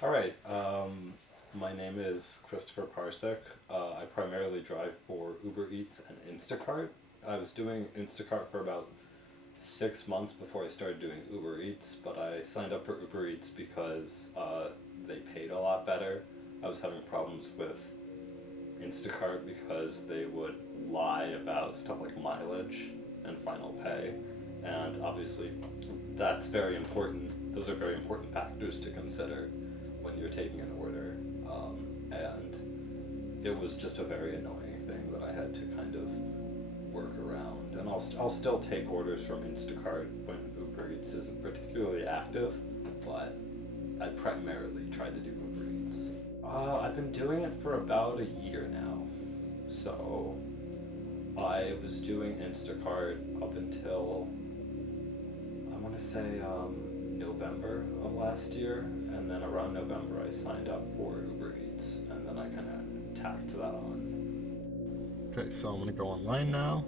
All right. My name is Christopher Parsek. I primarily drive for Uber Eats and Instacart. I was doing Instacart for about 6 months before I started doing Uber Eats, but I signed up for Uber Eats because they paid a lot better. I was having problems with Instacart because they would lie about stuff like mileage and final pay, and obviously that's very important. Those are very important factors to consider when you're taking an order, and it was just a very annoying thing that I had to kind of work around. And I'll still take orders from Instacart when Uber Eats isn't particularly active, but I primarily try to do Uber Eats. I've been doing it for about a year now. So I was doing Instacart up until I want to say November of last year, and then around November I signed up for Uber Eats, and then I kind of tacked that on. Okay, so I'm gonna go online now,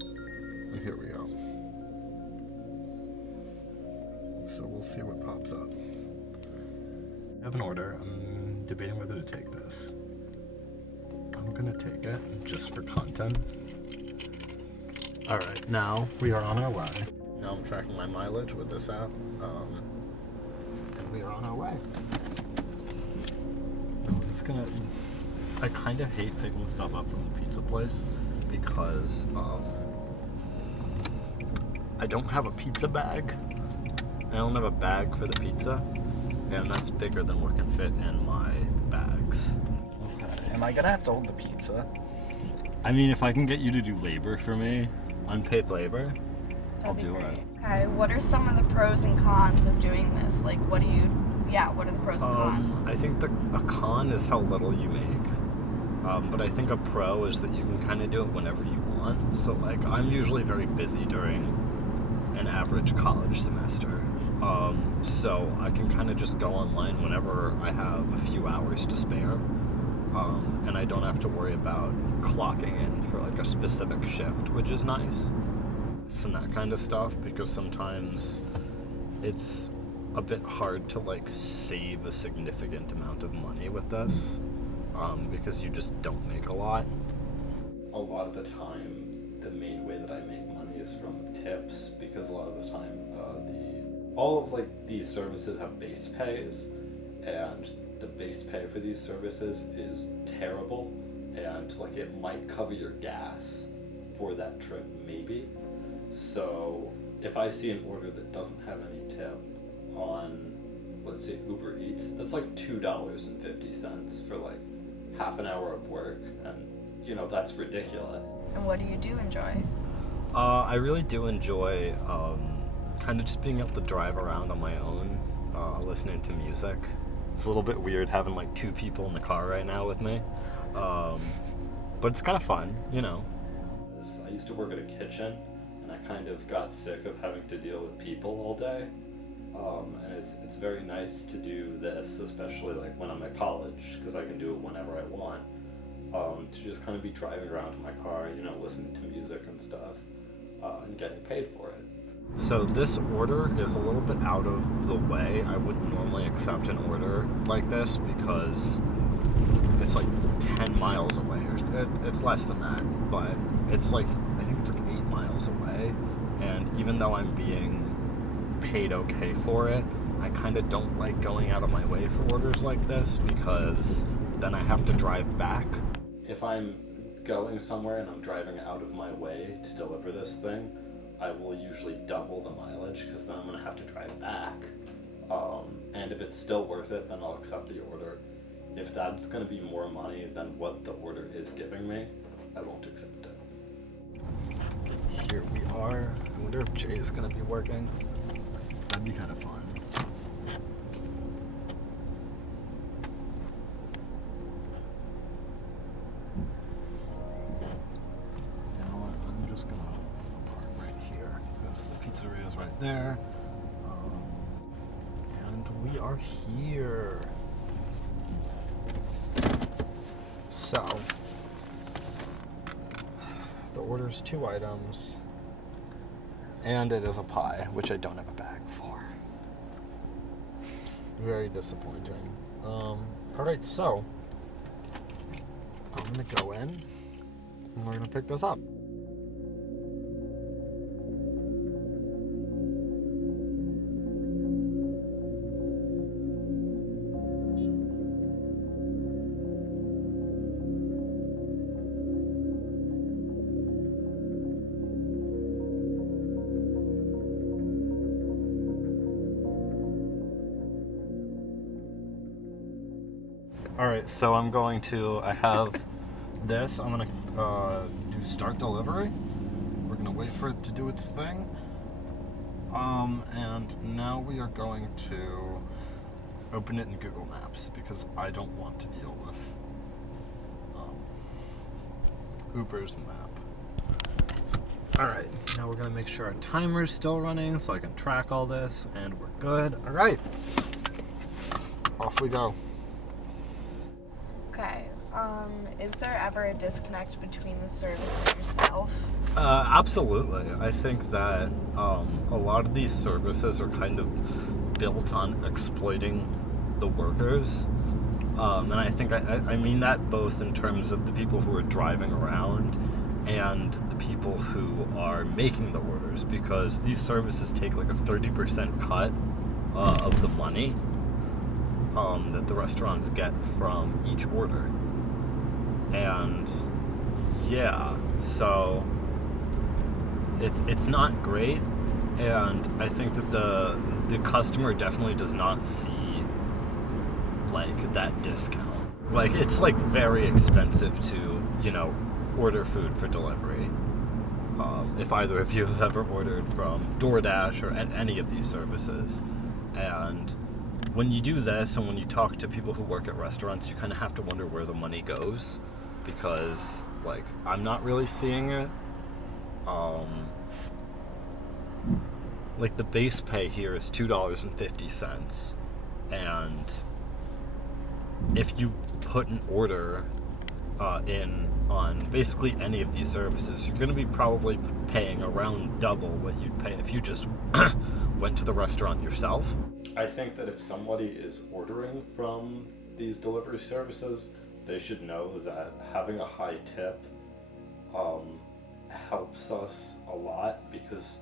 and here we go. So we'll see what pops up. I have an order. I'm debating whether to take this. I'm gonna take it just for content. Alright, now we are on our way. Now I'm tracking my mileage with this app, and we are on our way. I kind of hate picking stuff up from the pizza place because I don't have a pizza bag. I don't have a bag for the pizza, and that's bigger than what can fit in my bags. Okay, am I gonna have to hold the pizza? I mean, if I can get you to do labor for me, unpaid labor, I'll do it. Okay, what are some of the pros and cons of doing this? Like, what are the pros and cons? I think a con is how little you make. But I think a pro is that you can kind of do it whenever you want. So, like, I'm usually very busy during an average college semester. So I can kind of just go online whenever I have a few hours to spare. And I don't have to worry about clocking in for, like, a specific shift, which is nice. And that kind of stuff, because sometimes it's a bit hard to, like, save a significant amount of money with this, because you just don't make a lot. A lot of the time, the main way that I make money is from tips, because a lot of the time, all of, like, these services have base pays, and the base pay for these services is terrible, and, like, it might cover your gas for that trip, maybe. So if I see an order that doesn't have any tip on, let's say, Uber Eats, that's like $2.50 for, like, half an hour of work, and that's ridiculous. And what do you do enjoy? I really do enjoy kind of just being able to drive around on my own, listening to music. It's a little bit weird having, like, two people in the car right now with me, but it's kind of fun. I used to work at a kitchen, and I kind of got sick of having to deal with people all day. And it's very nice to do this, especially, like, when I'm at college, because I can do it whenever I want. To just kind of be driving around in my car, listening to music and stuff, and getting paid for it. So this order is a little bit out of the way. I wouldn't normally accept an order like this because it's like 10 miles away, or it's less than that, but it's like, I think it's like 8 miles away, and even though I'm being paid okay for it, I kind of don't like going out of my way for orders like this, because then I have to drive back. If I'm going somewhere and I'm driving out of my way to deliver this thing, I will usually double the mileage, because then I'm going to have to drive back. And if it's still worth it, then I'll accept the order. If that's going to be more money than what the order is giving me, I won't accept it. Here we are. I wonder if Jay is going to be working. That'd be kind of fun. You know what? I'm just going to park right here, because the pizzeria is right there. And we are here. So, the order is 2 items, and it is a pie, which I don't have a bag for. Very disappointing. Alright, so I'm gonna go in and we're gonna pick this up. Alright, so I have this. I'm going to do start delivery. We're going to wait for it to do its thing. And now we are going to open it in Google Maps because I don't want to deal with Uber's map. Alright, now we're going to make sure our timer's still running so I can track all this, and we're good. Alright, off we go. Okay. Is there ever a disconnect between the service and yourself? Absolutely. I think that a lot of these services are kind of built on exploiting the workers. And I think I mean that both in terms of the people who are driving around and the people who are making the orders, because these services take like a 30% cut of the money that the restaurants get from each order. And yeah, so it's not great, and I think that the customer definitely does not see like that discount. Like, it's like very expensive to, order food for delivery. If either of you have ever ordered from DoorDash or any of these services. And when you do this and when you talk to people who work at restaurants, you kind of have to wonder where the money goes, because like I'm not really seeing it. Like the base pay here is $2.50, and if you put an order in on basically any of these services, you're going to be probably paying around double what you'd pay if you just went to the restaurant yourself. I think that if somebody is ordering from these delivery services, they should know that having a high tip helps us a lot, because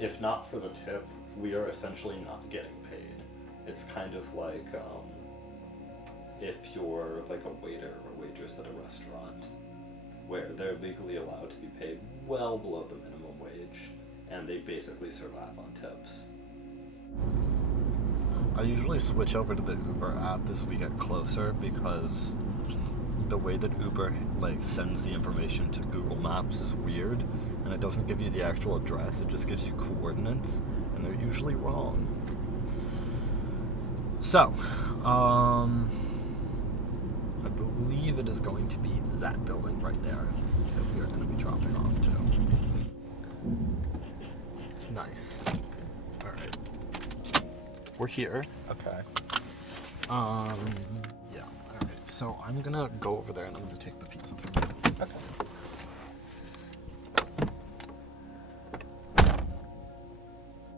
if not for the tip, we are essentially not getting paid. It's kind of like if you're like a waiter or waitress at a restaurant, where they're legally allowed to be paid well below the minimum wage, and they basically survive on tips. I usually switch over to the Uber app as we get closer, because the way that Uber sends the information to Google Maps is weird, and it doesn't give you the actual address, it just gives you coordinates, and they're usually wrong. So, I believe it is going to be that building right there that we are going to be dropping off to. Nice. Alright. We're here. Okay. Yeah. Alright. So I'm gonna go over there and I'm gonna take the pizza from you. Okay.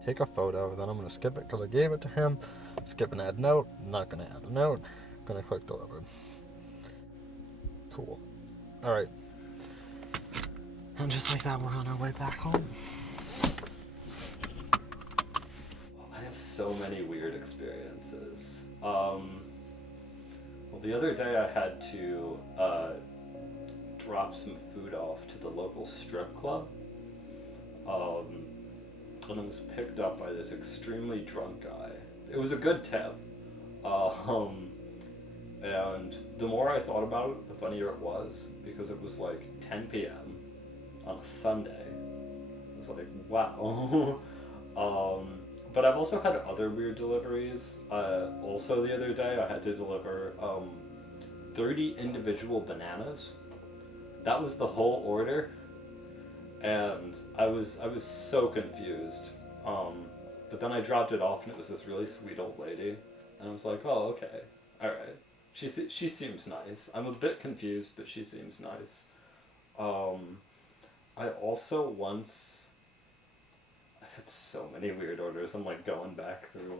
Take a photo, then I'm gonna skip it because I gave it to him. Skip and add note. Not gonna add a note. Gonna click deliver. Cool. Alright. And just like that, we're on our way back home. I have so many weird experiences. Well, the other day I had to drop some food off to the local strip club. And I was picked up by this extremely drunk guy. It was a good tip. And the more I thought about it, the funnier it was, because it was like 10 p.m. on a Sunday. It was like, wow. But I've also had other weird deliveries. Also the other day I had to deliver 30 individual bananas. That was the whole order. And I was so confused. But then I dropped it off and it was this really sweet old lady. And I was like, oh, okay, alright. She seems nice. I'm a bit confused, but she seems nice. I also once... I've had so many weird orders. I'm like going back through